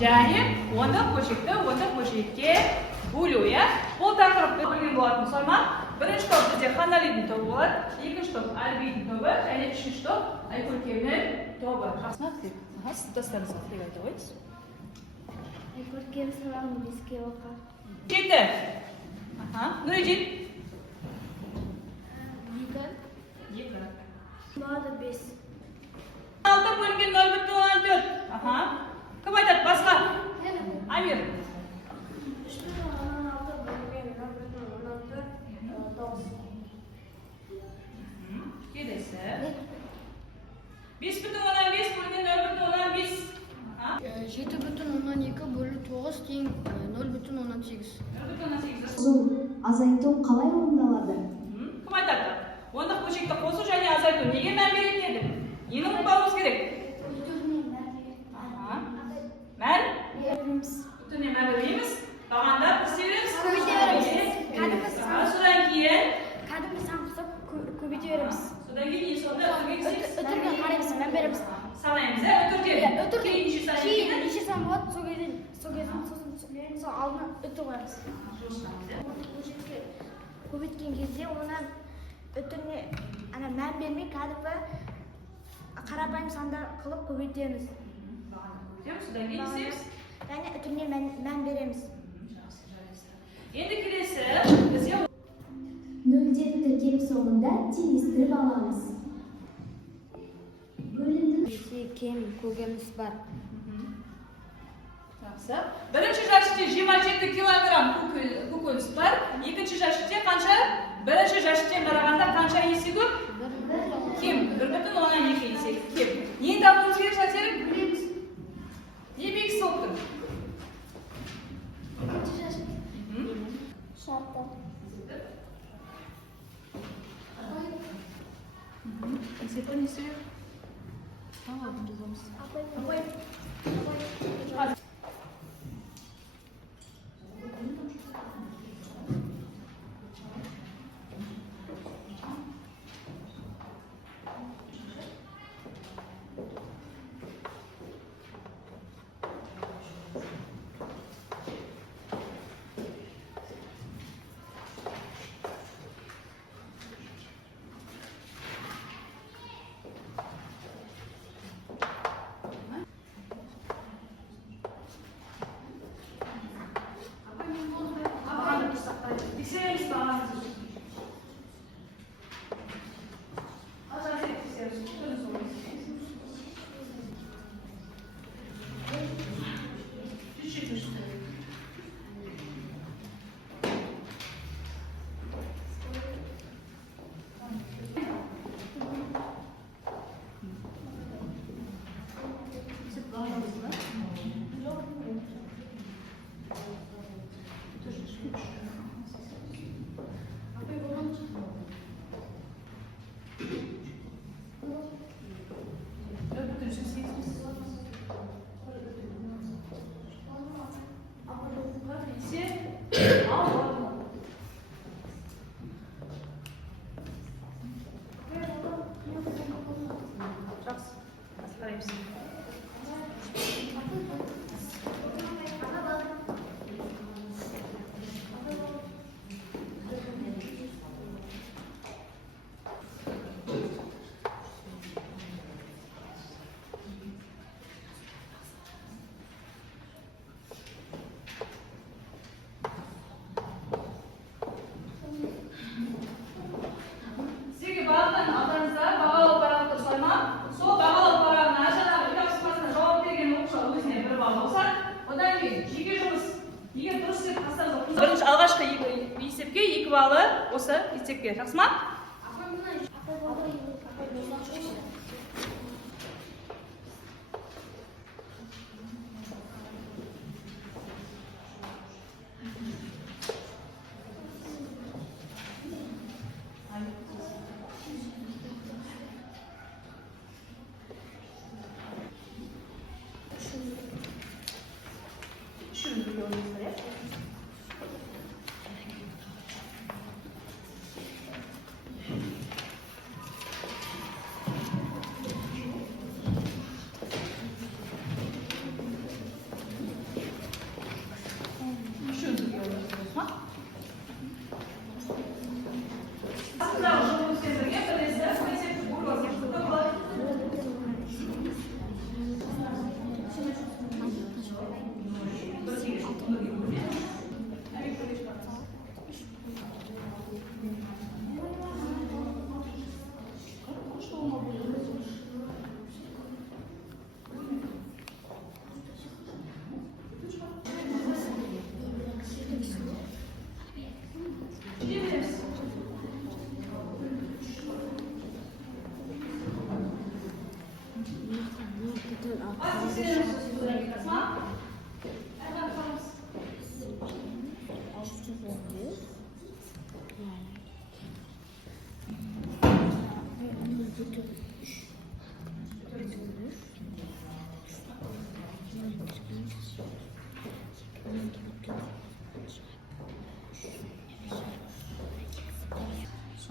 және оны көшекке бөлу, иә? Бұл тақырыпты білген болатын Сайман. Бірінші топ бізде Ханалидің тобы болады, екінші топ Альбидің тобы, және үшінші топ Айкөркемнің тобы. Сіз достарыңызға тілек айта қойыңыз. Айкөркем салам беске оқы. Жеті. Нұридин. Екі. Болады 5. 6 бөлінген 0,14. Кім айтады? Басқа? Амир. 3,16 бөлінген 0,14 9. Келесі. 5,15 бөлінген 0,15. 7,12 бөлу 9 тең 0,18. 0,18. Азайту қалай орындалады? Кім айтады? Ондық бөлшекті қосу және азайту неге мән беретін еді? Нені ұмытпауымыз керек? Мән? Бүтініне мән бермейміз. Бағанда істейміз? Көбейтеміз. Содан кейін? Кәдімгі сан қосып көбейте береміз. Содан кейін не сонда Өтірген қараймыз, мән береміз. Салаймыз, Кейін неше сан болады, сол кезден сол алдына үтір қоямыз. Көбейткен кезде оны үтіріне мән бермей кәдімгі қарапайым сандар қылып көбейтеміз. Содан кейін істейміз? Және үтіріне мән береміз. Енді келесі бізге Нөлдерді тіркеп соңында теңестіріп аламыз. Бесе кем көгеміз бар. Бірінші жәшікте 27 килограмм көкөніс бар. Екінші жәшікте қанша? Бірінші жәшіктен қарағанда қанша есе көп? Кем. 1,12 есе кем. Нені табуымыз керек шәтерім? Не бекісі болып тұр? Шарты. Есепі не істеу? Бірінші алғашқы есепке 2 баллы осы есепке. Жақсы ма?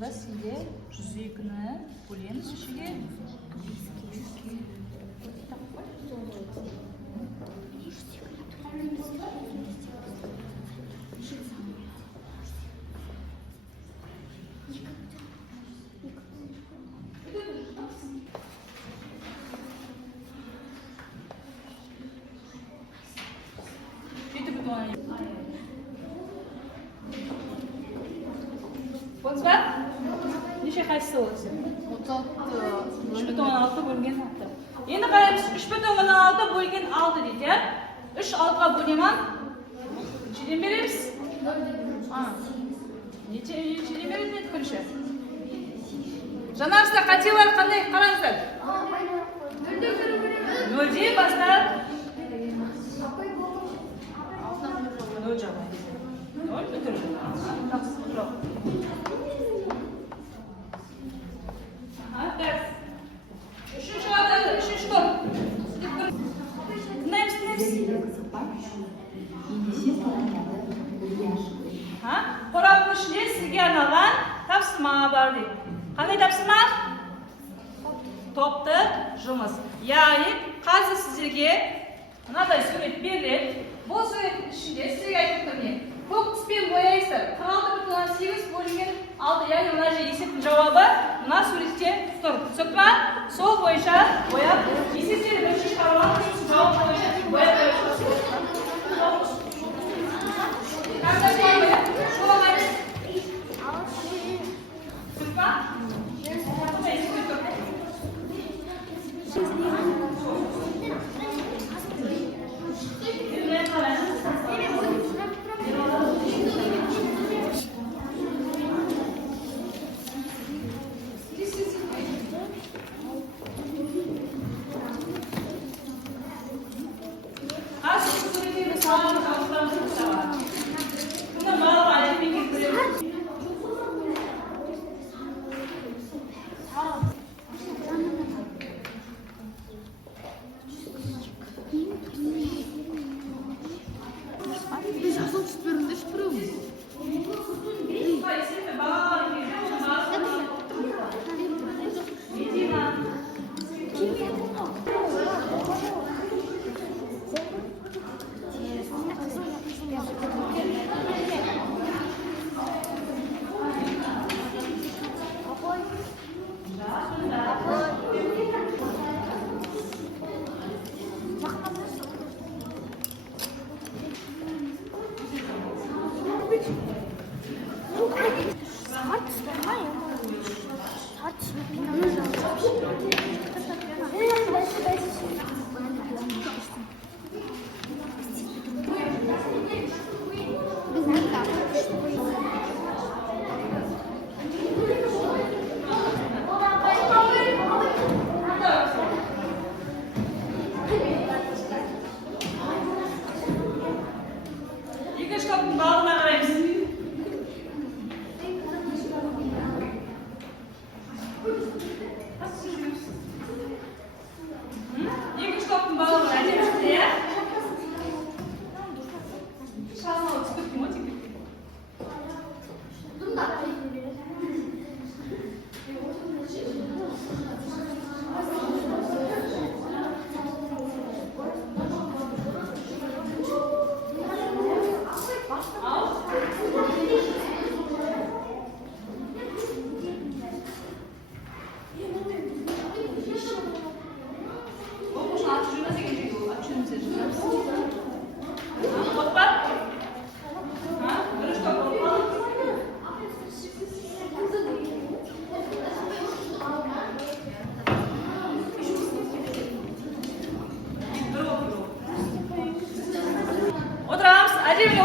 Сонда сізде 102-ні бөлеміз ішіге. Bo'ldingizmi? Necha qaysi bo'lsa? 3,6 bo'lgan 6. Endi qaraymiz 3,6 bo'lgan 6 deydi. 3 6 ga bo'laman. Nechadan beramiz? Nechadan beramiz deb ko'rish. Janob, qanchalar qanday qarangizlar? 0 deb boshlab 0 javob. 0 bitirdim. Qo'rabni ishli sizga arналган topsirma bor deydi. Qanday topsirma? Topdi жұмыс. Ya'ni hozir sizga bunday surat berilib, bu surat ichida sizga aytdim. Ko'k tuspен bo'yaysizlar. 46,8 bo'lgan 6, ya'ni mana shu esepning javobi mana suratga tur. So'kma, sol bo'yicha bo'yab, esepni birinchi qaror javob bo'yicha bo'yab qo'yasiz.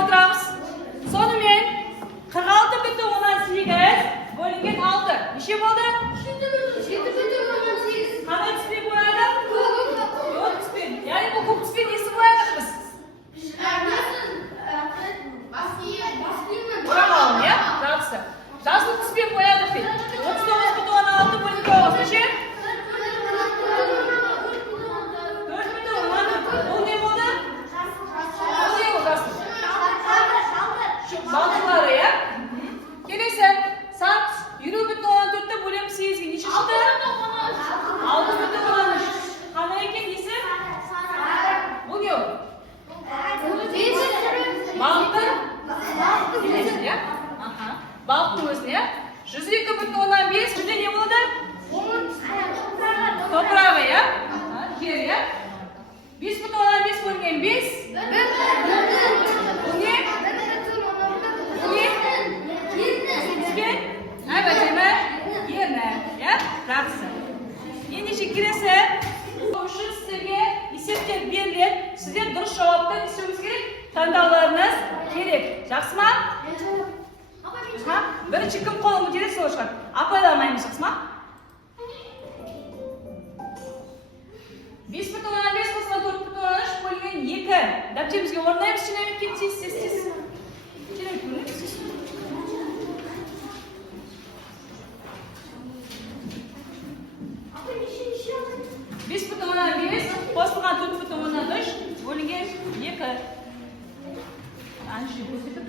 Oturamiz. Sonымен 46,8 bo'lingan 6. Necha bo'ldi? 7,8. Qanday tuspен bo'ladi? Ko'k tuspен. Ya'ni bu ko'k tuspен nesi bo'ladi biz? Bravo, ya? Yaxshi. Jasur tuspен bo'ladi fil. 39,6 bo'lingan 9 necha? 4,6. Bu ne bo'ldi? Bu ne bo'ldi? не ол? Балықтың денесі, иә? Балықтың өзіне, иә? 102,5 жүзде не болады? Топырағы, иә? Жер, иә? 5,5 бөлген 5. Не? Айба деме? Ені, иә? Жақсы. Ендеше келесі үшін сізге есептер беріледі. Сіздер дұрыс жауапты істеуіңіз керек, таңдауларыңыз керек. Жақсы ма? Бірінші кім қолын көтереді, сол шығар. Апайламаймыз, жақсы ма? 5,5 қосылған 4,3 бөлген 2. Дәптерімізге орнаймыз, шенемет кетсіз. Шенемет көрінеміз. Қосылған 4,3 бөлінген 2. Анжи көзетіп.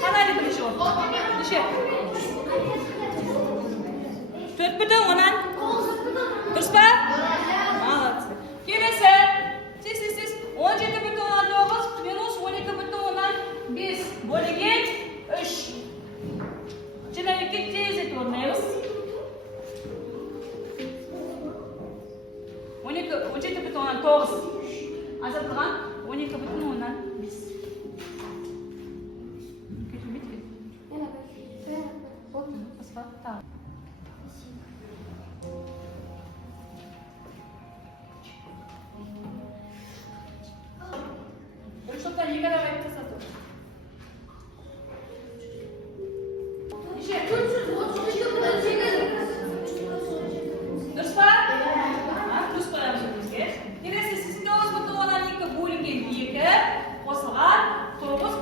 Қанайды бірінші ол. Неше? 4,10. Дұрыс па? Молодцы. Келесі. Сіз. 17,9 минус 12,5 бөлінген 3. Шенеметке тез етіп орнаймыз. 17,9 азаттылған 12,5. Бірінші топтан 2 адам айтып тастады. Неше? Дұрыс па? Дұрыс қоямыз өзімізге. Келесі 8,2 бөлінген 2 қосылған 9,9.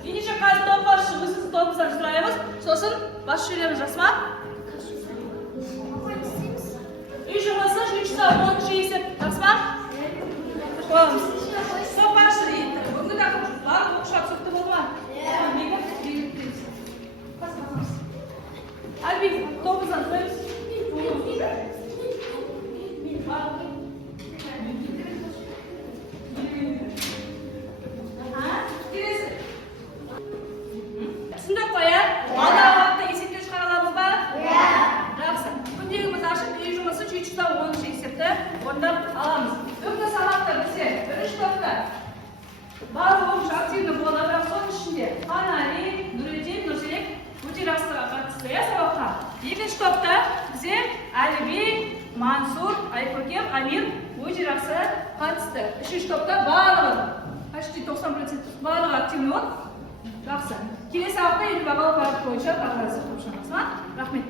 Ендеше қазір топқа шығысыз топымыздан сұраймыз. Сосын бас шөлеміз, жақсы ма? Үй жұмысы 3-10 есеп, жақсы ма? Қойымыз. Топқа шығайын. Бүгінгі тақып бар оқшап сөкті болды ма? Альбин, топымыздан қойымыз. Түсіндік қой, ә? Алдағы уақытта есептен шығара аламыз ба? Жақсы. Күндегіміз ашып, үй жұмысы 3-10 есепті орындап аламыз. Бүгінгі сабақта бізде бірінші топта барлық оқушы активні болады, бірақ соның ішінде Қанали, Нұриден, Нұрзелек өте жақсыға қатысты сабаққа. Екінші топта бізде Әліби, Мансур, Айкөркем, Амир өте жақсы қатысты. Үшінші топта барлығы, почти 90% барлығы активні болды. Жақсы. Келесі сабақта енді бағалы бағыт бойынша бағалар сақтап шығамыз. Рахмет.